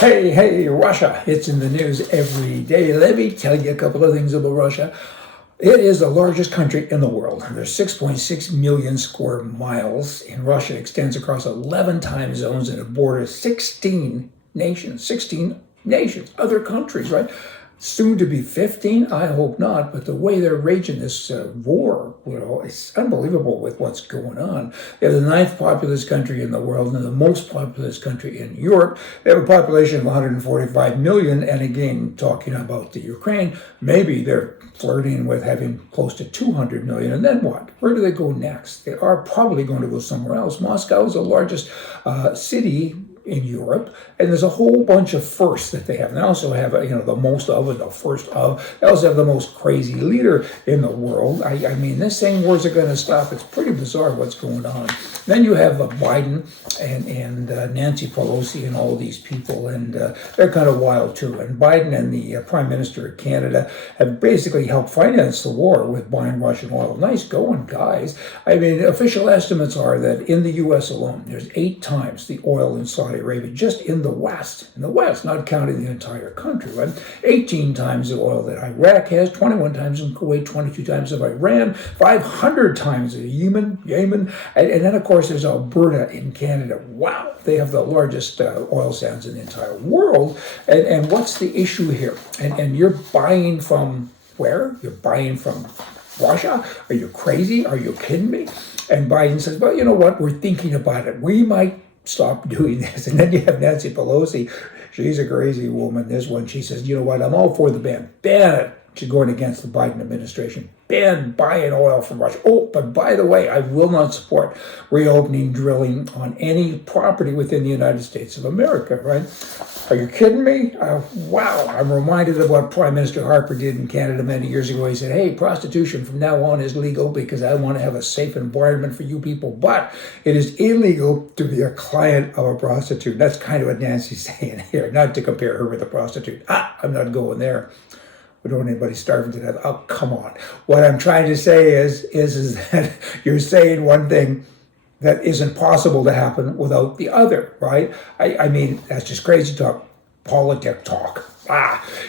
Hey, Russia. It's in the news every day. Let me tell you a couple of things about Russia. It is the largest country in the world. There's 6.6 million square miles in Russia. It extends across 11 time zones and it borders 16 nations. 16 nations, other countries, right? Soon to be 15, I hope not, but the way they're raging this war, it's unbelievable with what's going on. They're the ninth populous country in the world and the most populous country in Europe. They have a population of 145 million, and again, talking about the Ukraine, maybe they're flirting with having close to 200 million, and then what? Where do they go next? They are probably going to go somewhere else. Moscow is the largest city in Europe, and there's a whole bunch of firsts that they have. And they also have, the most of, and the first of. They also have the most crazy leader in the world. I mean, this thing, where's it going to stop? It's pretty bizarre what's going on. Then you have Biden and Nancy Pelosi and all these people, and they're kind of wild too. And Biden and the Prime Minister of Canada have basically helped finance the war with buying Russian oil. Nice going, guys. I mean, official estimates are that in the U.S. alone, there's 8 times the oil in Saudi Arabia, just in the West, not counting the entire country, right? 18 times the oil that Iraq has, 21 times in Kuwait, 22 times of Iran, 500 times in Yemen, and then of course there's Alberta in Canada. Wow, they have the largest oil sands in the entire world. And what's the issue here? And you're buying from where? You're buying from Russia? Are you crazy? Are you kidding me? And Biden says, well, you know what? We're thinking about it. We might stop doing this. And then you have Nancy Pelosi. She's a crazy woman. This one, she says, you know what? I'm all for the ban. Ban it. She's going against the Biden administration. Ban buying oil from Russia. Oh, but by the way, I will not support reopening drilling on any property within the United States of America, right? Are you kidding me? Wow, I'm reminded of what Prime Minister Harper did in Canada many years ago. He said, hey, prostitution from now on is legal because I want to have a safe environment for you people, but it is illegal to be a client of a prostitute. That's kind of what Nancy's saying here, not to compare her with a prostitute. I'm not going there. We don't want anybody starving to death. Oh, come on. What I'm trying to say is that you're saying one thing that isn't possible to happen without the other, right? I mean, that's just crazy talk, politic talk.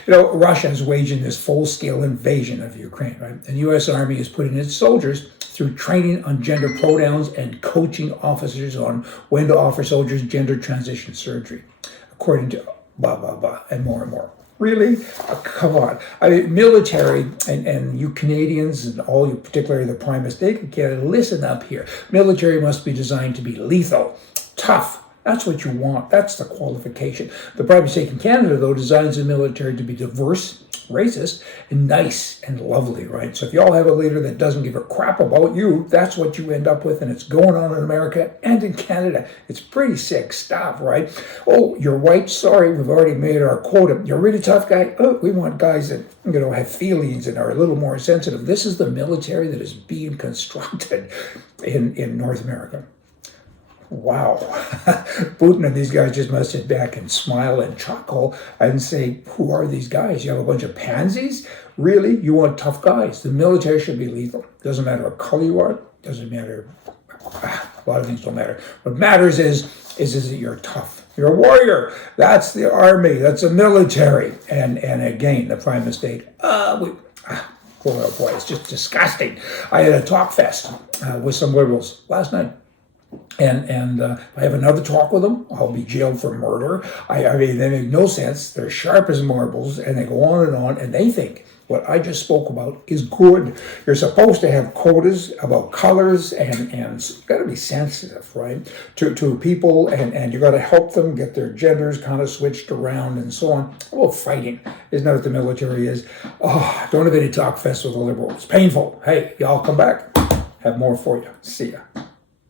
Russia is waging this full-scale invasion of Ukraine, right? And the U.S. Army is putting its soldiers through training on gender pronouns and coaching officers on when to offer soldiers gender transition surgery, according to blah, blah, blah, and more. Really? Come on. I mean, military, and you Canadians and all you, particularly the Prime Minister of Canada, listen up here. Military must be designed to be lethal, tough. That's what you want. That's the qualification. The Prime Minister in Canada, though, designs the military to be diverse, racist, and nice and lovely, right? So if you all have a leader that doesn't give a crap about you, that's what you end up with, and it's going on in America and in Canada. It's pretty sick stuff, right? Oh, you're white? Sorry, we've already made our quota. You're a really tough guy? Oh, we want guys that, have feelings and are a little more sensitive. This is the military that is being constructed in North America. Wow. Putin and these guys just must sit back and smile and chuckle and say, who are these guys? You have a bunch of pansies? Really? You want tough guys. The military should be lethal. Doesn't matter what color you are. Doesn't matter. A lot of things don't matter. What matters is that you're tough. You're a warrior. That's the army. That's the military. And again, the Prime Minister, oh boy, it's just disgusting. I had a talk fest with some liberals last night. And I have another talk with them. I'll be jailed for murder. I mean, they make no sense. They're sharp as marbles, and they go on, and they think what I just spoke about is good. You're supposed to have quotas about colors, and you've got to be sensitive, right, to people, and you've got to help them get their genders kind of switched around and so on. Well, fighting isn't that what the military is? Oh, don't have any talk fest with the liberals. It's painful. Hey, y'all come back. Have more for you. See ya.